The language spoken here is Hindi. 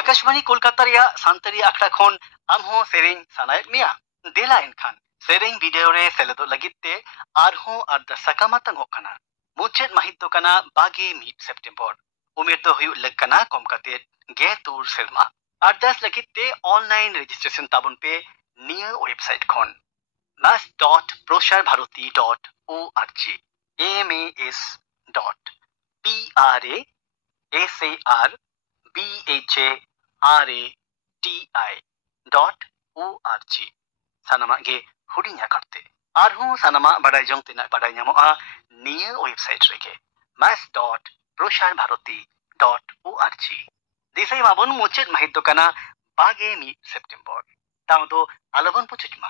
आकाशवाणी कोलकाता रिया सांतरी आखड़ा खन आमहो सेरेन सानायत मिया देला इनखान सेरेन वीडियो रे सेलेदो लगिते आरहो आरदा सकामातंग होकना मुचेद माहित दो कना बागे मीट सेप्टेम्बर उमेर दो हुयु लगकना कम काते गे तुर सेरमा आरदास लगिते ऑनलाइन रजिस्ट्रेशन ताबुन पे नियर वेबसाइट खन mass.prosarbharati.org mas.prasarbharati.org sanama ge hudinya karte arhu sanama badai jong tina badai nyamoa niya website rege mas.prosarbharati.org disai mabon muchet mahit dokana bage ni september tao do alabon puchutma